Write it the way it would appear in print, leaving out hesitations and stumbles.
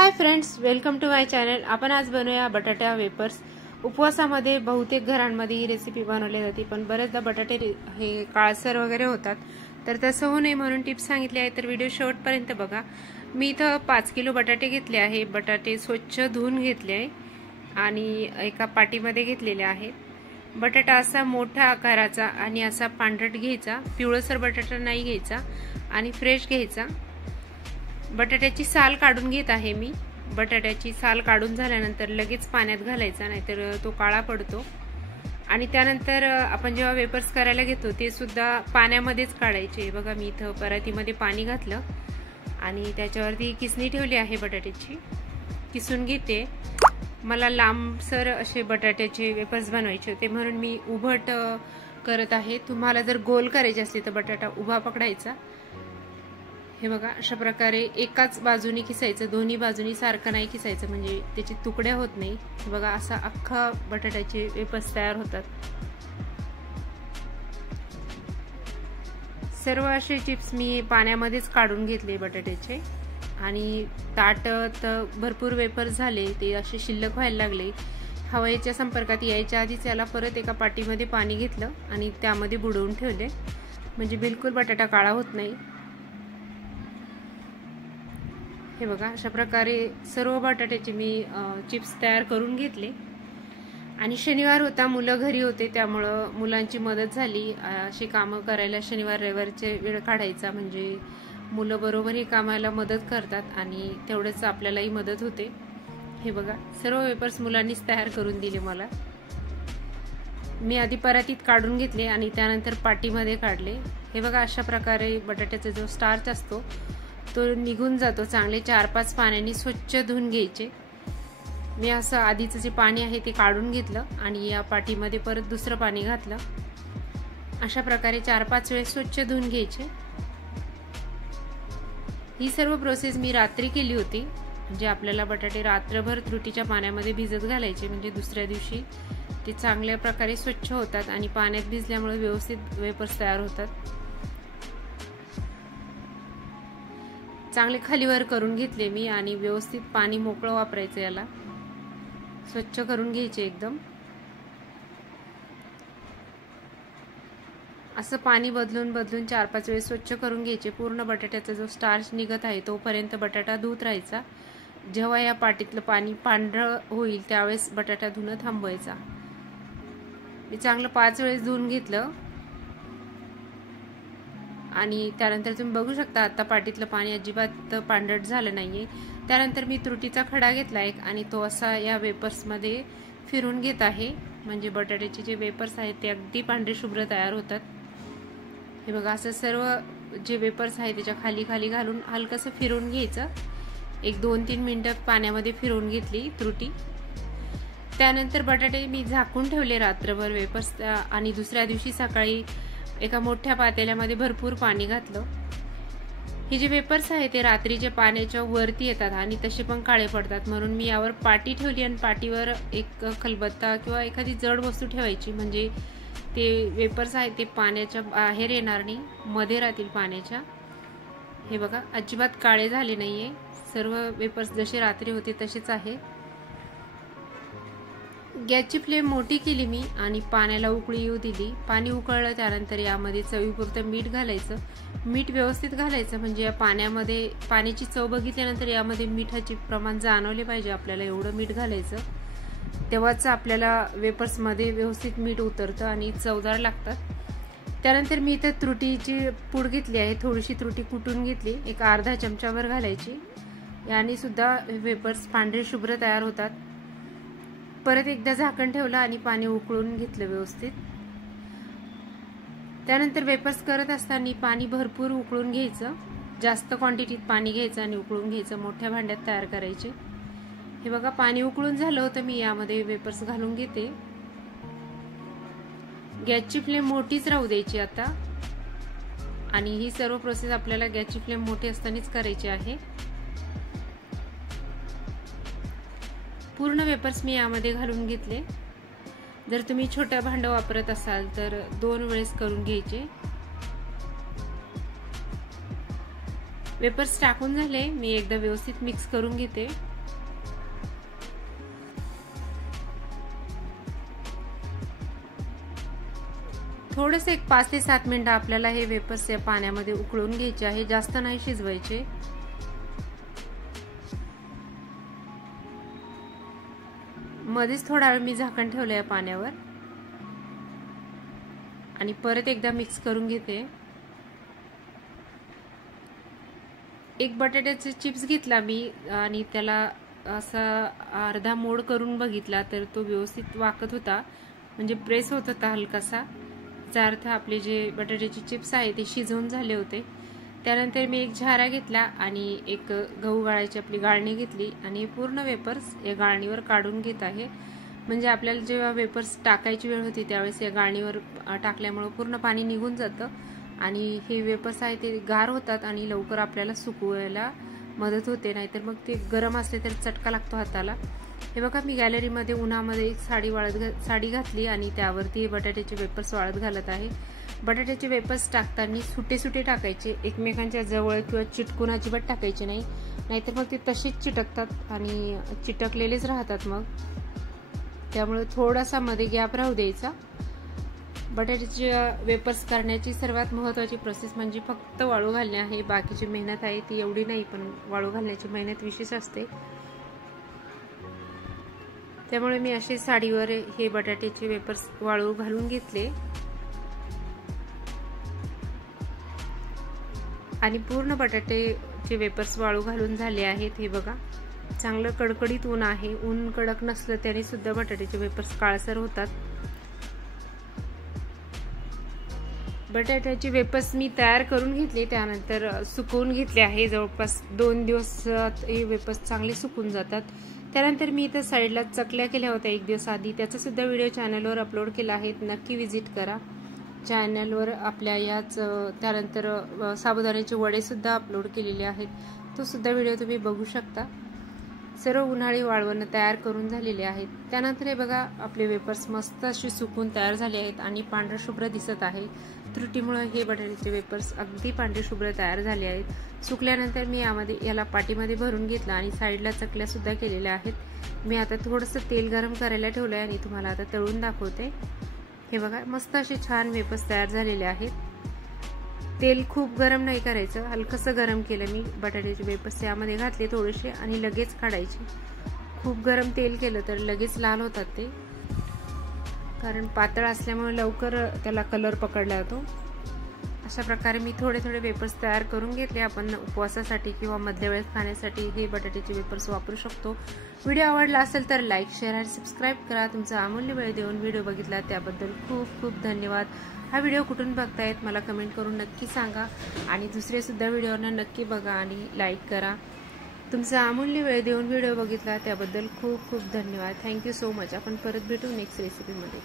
High friends, welcome to my channel. आपण आज बनवूया बटाटा वेपर्स। उपवासामध्ये बहुतेक घरांमध्ये ही रेसिपी बनवली जाते, पण बरेचदा बटाटे हे काळसर वगैरे होतात, तर तसं होऊ नये म्हणून टिप्स सांगितली आहे, तर व्हिडिओ शेवटपर्यंत बघा। मी इथं 5 किलो बटाटे घेतले आहे। बटाटे स्वच्छ धुवून घेतले आहे आणि एका पाटीमध्ये घेतलेले आहेत। बटाटा असा मोठ्या आकाराचा आणि असा पांढरट घ्यायचा, पिवळसर बटाटा नाही घ्यायचा आणि फ्रेश घ्यायचा। बटाट्याची साल काढून घेत आहे मी। बटाट्याची साल काढून झाल्यानंतर लगेच पाण्यात घालायचा, नाहीतर तो काळा पडतो। आणि त्यानंतर आपण जेव्हा वेपर्स करायला घेतो ते सुद्धा पाण्यामध्येच काढायचे। बघा, मी इथं परातीमध्ये पाणी घातलं आणि त्याच्यावरती किसणी ठेवली आहे बटाट्याची, किसून घेते। मला लांबसर असे बटाट्याचे वेपर्स बनवायचे होते म्हणून मी उभट करत आहे। तुम्हाला जर गोल करायचे असले तर बटाटा उभा पकडायचा। हे बघा, अशा प्रकारे एकाच बाजूनी किसायचं, दोन्ही बाजूनी सारखं नाही किसायचं, म्हणजे त्याचे तुकडे होत नाही। हे बघा, असा अख्खा बटाट्याचे वेपर्स तयार होतात। सर्व असे चिप्स मी पाण्यामध्येच काढून घेतले बटाट्याचे आणि ताटत भरपूर वेपर्स झाले, ते असे शिल्लक व्हायला लागले। हवेच्या संपर्कात यायच्या आधीच याला परत एका पाटीमध्ये पाणी घेतलं आणि त्यामध्ये बुडवून ठेवले, म्हणजे बिलकुल बटाटा काळा होत नाही। हे बघा, अशा प्रकारे सर्व बटाट्याचे मी चिप्स तयार करून घेतले। आणि शनिवार होता, मुलं घरी होते, त्यामुळं मुलांची मदत झाली। अशी कामं करायला शनिवार रविवारचे वेळ काढायचा, म्हणजे मुलं बरोबर ही कामाला मदत करतात आणि तेवढंच आपल्यालाही मदत होते। हे बघा, सर्व वेपर्स मुलांनीच तयार करून दिले मला। मी आधी परातीत काढून घेतले आणि त्यानंतर पाटीमध्ये काढले। हे बघा, अशा प्रकारे बटाट्याचा जो स्टार्च असतो तो निघून जातो। चांगले 4-5 पाण्याने स्वच्छ धुवून घ्यायचे। मी असं आधीचं जे पाणी आहे ते काढून घेतलं आणि या पाटीमध्ये परत दुसरं पाणी घातलं। अशा प्रकारे 4-5 वेळेस स्वच्छ धुवून घ्यायचे। ही सर्व प्रोसेस मी रात्री केली होती, म्हणजे आपल्याला बटाटे रात्रभर त्रुटीच्या पाण्यामध्ये भिजत घालायचे, म्हणजे दुसऱ्या दिवशी ते चांगल्या प्रकारे स्वच्छ होतात आणि पाण्यात भिजल्यामुळे व्यवस्थित वेपर्स तयार होतात। चांगले खालीवर करून घेतले मी आणि व्यवस्थित पाणी मोकळं वापरायचं, याला स्वच्छ करून घ्यायचे एकदम। असं पाणी बदलून बदलून 4-5 वेळेस स्वच्छ करून घ्यायचे। पूर्ण बटाट्याचा जो स्टार्च निघत आहे तोपर्यंत बटाटा धुत राहायचा। जेव्हा या पाटीतलं पाणी पांढरं होईल त्यावेळेस बटाटा धुणं थांबवायचा। मी चांगलं 5 वेळेस धुवून घेतलं आणि त्यानंतर तुम्ही बघू शकता आता पाटीतलं पाणी अजिबात पांढरट झालं नाहीये। त्यानंतर मी त्रुटीचा खडा घेतला एक आणि तो असा या वेपर्समध्ये फिरून घेत आहे, म्हणजे बटाट्याचे जे वेपर्स आहेत ते अगदी पांढरे शुभ्र तयार होतात। हे बघा, असं सर्व जे वेपर्स आहे त्याच्या खाली खाली घालून हलकसं फिरवून घ्यायचं। एक 2-3 मिनिटं पाण्यामध्ये फिरवून घेतली त्रुटी। त्यानंतर बटाटे मी झाकून ठेवले रात्रभर वेपर्स आणि दुसऱ्या दिवशी सकाळी एका मोठ्या पातेल्यामध्ये भरपूर पाणी घातलं। हे जे वेपर्स आहे ते रात्रीच्या पाण्याच्या वरती येतात आणि तसे पण काळे पडतात, म्हणून मी यावर पाटी ठेवली आणि पाटीवर एक खलबत्ता किंवा एखादी जड वस्तू ठेवायची, म्हणजे ते वेपर्स आहे ते पाण्याच्या बाहेर येणार नाही, मध्ये राहतील पाण्याच्या। हे बघा, अजिबात काळे झाले नाहीये, सर्व वेपर्स जसे रात्री होते तसेच आहे। गॅसची फ्लेम मोठी केली मी आणि पाण्याला उकळी येऊ दिली। पाणी उकळलं त्यानंतर यामध्ये चवीपुरतं मीठ घालायचं। मीठ व्यवस्थित घालायचं, म्हणजे या पाण्यामध्ये पाण्याची चव बघितल्यानंतर यामध्ये मिठाचे प्रमाण जाणवले पाहिजे आपल्याला, एवढं मीठ घालायचं, तेव्हाच आपल्याला वेपर्समध्ये व्यवस्थित मीठ उतरतं आणि चवदार लागतात। त्यानंतर मी इथं त्रुटीची पूड घेतली आहे, थोडीशी त्रुटी कुटून घेतली, एक अर्धा चमचाभर घालायची। याने सुद्धा वेपर्स पांढरे शुभ्र तयार होतात। परत एकदा झाकण ठेवलं आणि पाणी उकळून घेतलं व्यवस्थित। त्यानंतर वेपर्स करत असताना पाणी भरपूर उकळून घ्यायचं, जास्त क्वांटिटीत पाणी घ्यायचं आणि उकळून घ्यायचं, मोठ्या भांड्यात तयार करायचे। हे बघा, पाणी उकळून झालं होतं, मी यामध्ये वेपर्स घालून घेते। गॅसची फ्लेम मोठीच राहू द्यायची आता, आणि ही सर्व प्रोसेस आपल्याला गॅसची फ्लेम मोठी असतानाच करायची आहे। पूर्ण वेपर्स मी यामध्ये घालून घेतले। जर तुम्ही छोट्या भांडं वापरत असाल तर 2 वेळेस करून घ्यायचे। वेपर्स टाकून झाले, मी एकदा व्यवस्थित मिक्स करून घेते। थोडेसे एक 5 ते 7 मिनिटं आपल्याला हे वेपर्स या पाण्यामध्ये उकळून घ्यायचे आहे, जास्त नाही शिजवायचे। मध्येच थोडा वेळ मी झाकण ठेवलं या पाण्यावर आणि परत एकदा मिक्स करून घेते। एक बटाट्याचे चिप्स घेतला मी आणि त्याला असा अर्धा मोड करून बघितला तर तो व्यवस्थित वाकत होता, म्हणजे प्रेस होत होता हलकासा। याचा अर्थ आपले जे बटाट्याचे चिप्स आहे ते शिजवून झाले होते। त्यानंतर मी एक झारा घेतला आणि एक गहू गाळायची आपली गाळणी घेतली आणि पूर्ण वेपर्स या गाळणीवर काढून घेत आहे। म्हणजे आपल्याला जेव्हा वेपर्स टाकायची वेळ होती त्यावेळेस या गाळणीवर टाकल्यामुळे पूर्ण पाणी निघून जातं आणि हे वेपर्स आहे ते गार होतात आणि लवकर आपल्याला सुकवायला मदत होते, नाहीतर मग ते गरम असले तर चटका लागतो हाताला। हे बघा, मी गॅलरीमध्ये उन्हामध्ये एक साडी घातली आणि त्यावरती बटाट्याचे वेपर्स वाळत घालत आहे। बटाट्याचे वेपर्स टाकताना सुटे सुटे टाकायचे, एकमेकांच्या जवळ किंवा चिटकून अजिबात टाकायचे नाही, नाहीतर मग ते तसेच चिटकतात आणि चिटकलेलेच राहतात मग। त्यामुळे थोडासा मध्ये गॅप राहू द्यायचा। बटाट्याचे वेपर्स करण्याची सर्वात महत्त्वाची प्रोसेस म्हणजे फक्त वाळू घालणे आहे। बाकीची मेहनत आहे ती एवढी नाही, पण वाळू घालण्याची मेहनत विशेष असते। त्यामुळे मी असे साडीवर हे बटाट्याचे वेपर्स वाळू घालून घेतले आणि पूर्ण बटाट्याचे वेपर्स वाळू घालून झाले आहेत। हे बघा, चांगलं कडकडीत ऊन आहे, ऊन कडक नसलं त्याने सुद्धा बटाट्याचे वेपर्स काळसर होतात। बटाट्याचे वेपर्स मी तयार करून घेतले, त्यानंतर सुकवून घेतले आहे। जवळपास 2 दिवसात हे वेपर्स चांगले सुकून जातात। त्यानंतर मी इथं साईडला चकल्या केल्या होत्या 1 दिवस आधी, त्याचा सुद्धा व्हिडिओ चॅनलवर अपलोड केला आहे, नक्की विजिट करा चॅनलवर आपल्या याच। त्यानंतर साबुदाण्याचे वडे सुद्धा अपलोड केलेले आहेत, तो सुद्धा व्हिडिओ तुम्ही बघू शकता। सर्व उन्हाळी वाळवण तयार करून झालेले आहेत। त्यानंतर हे बघा, आपले वेपर्स मस्त असे सुकून तयार झाले आहेत आणि पांढरे शुभ्र दिसत आहे। त्रुटीमुळे हे बटाट्याचे वेपर्स अगदी पांढरे शुभ्र तयार झाले आहेत। सुकल्यानंतर मी याला पाटीमध्ये भरून घेतला आणि साईडला चकल्या सुद्धा केलेल्या आहेत। मी आता थोडंसं तेल गरम करायला ठेवलं आहे आणि तुम्हाला आता तळून दाखवते। हे बघा, मस्त असे छान वेपर्स तयार झालेले आहेत। तेल खूप गरम नाही करायचं, हलकसं गरम केलं मी। बटाट्याचे वेपर्स यामध्ये घातले थोडेसे आणि लगेच काढायचे। खूप गरम तेल केलं तर लगेच लाल होतात ते, कारण पातळ असल्यामुळे लवकर त्याला कलर पकडला जातो। अशा प्रकारे मी थोडे थोडे वेपर्स तयार करून घेतले। आपण उपवासासाठी किंवा मधल्या वेळेस खाण्यासाठी हे बटाट्याचे वेपर्स वापरू शकतो। व्हिडिओ आवडला असेल तर लाईक, शेअर आणि सबस्क्राईब करा। तुमचा अमूल्य वेळ देऊन व्हिडिओ बघितला त्याबद्दल खूप खूप धन्यवाद। हा व्हिडिओ कुठून बघतायत मला कमेंट करून नक्की सांगा आणि दुसरे सुद्धा व्हिडिओना नक्की बघा आणि लाईक करा। तुमचा अमूल्य वेळ देऊन व्हिडिओ बघितला त्याबद्दल खूप खूप धन्यवाद। Thank you so much. आपण परत भेटू नेक्स्ट रेसिपीमध्ये।